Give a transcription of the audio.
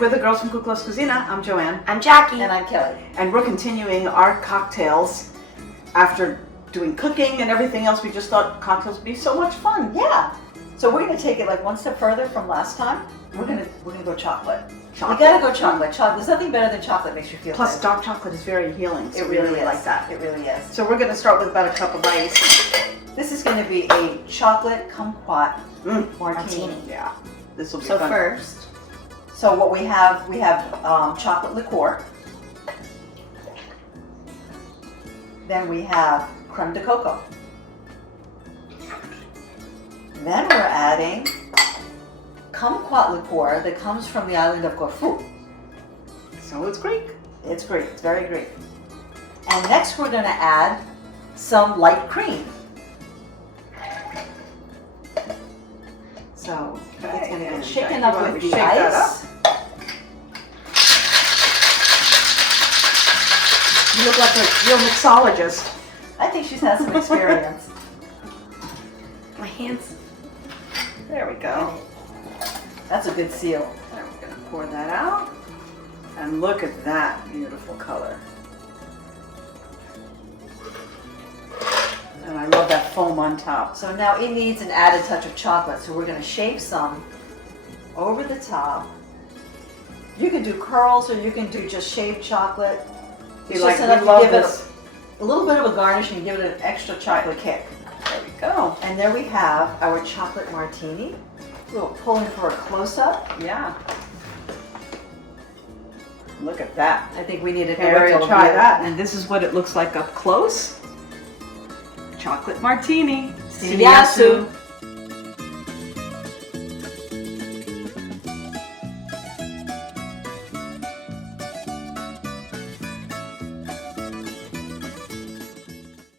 we're the girls from Kukla's Cuisina. I'm Joanne. I'm Jackie. And I'm Kelly. And we're continuing our cocktails. After doing cooking and everything else, we just thought cocktails would be so much fun. Yeah. So we're going to take it like one step further from last time. We're going to go chocolate. Chocolate. You gotta go chocolate. There's nothing better than chocolate. Makes you feel Plus, good. dark chocolate is very healing. So It we really is. like that. It really is. So we're going to start with about a cup of ice. This is going to be a Chocolate-Kumquat Martini. Yeah, this will be So fun. first, what we have chocolate liqueur. Then we have creme de coco. Then we're adding kumquat liqueur that comes from the island of Corfu. So it's Greek. It's Greek. It's very Greek. And next we're going to add some light cream. So it's going to get shaken up with the ice. You look like a real mixologist. I think she's had some experience. My hands. There we go. That's a good seal. There, we're going to pour that out. And look at that beautiful color. And I love that foam on top. So now it needs an added touch of chocolate. So we're going to shape some over the top. You can do curls or you can do just shaved chocolate. It's just enough to give it a little bit of a garnish and give it an extra chocolate kick. There we go. And there we have our chocolate martini. We'll pull in for a close-up. Yeah. Look at that. I think we need an Can't wait to aerial try view. that. And this is what it looks like up close. Chocolate martini. Siriasu.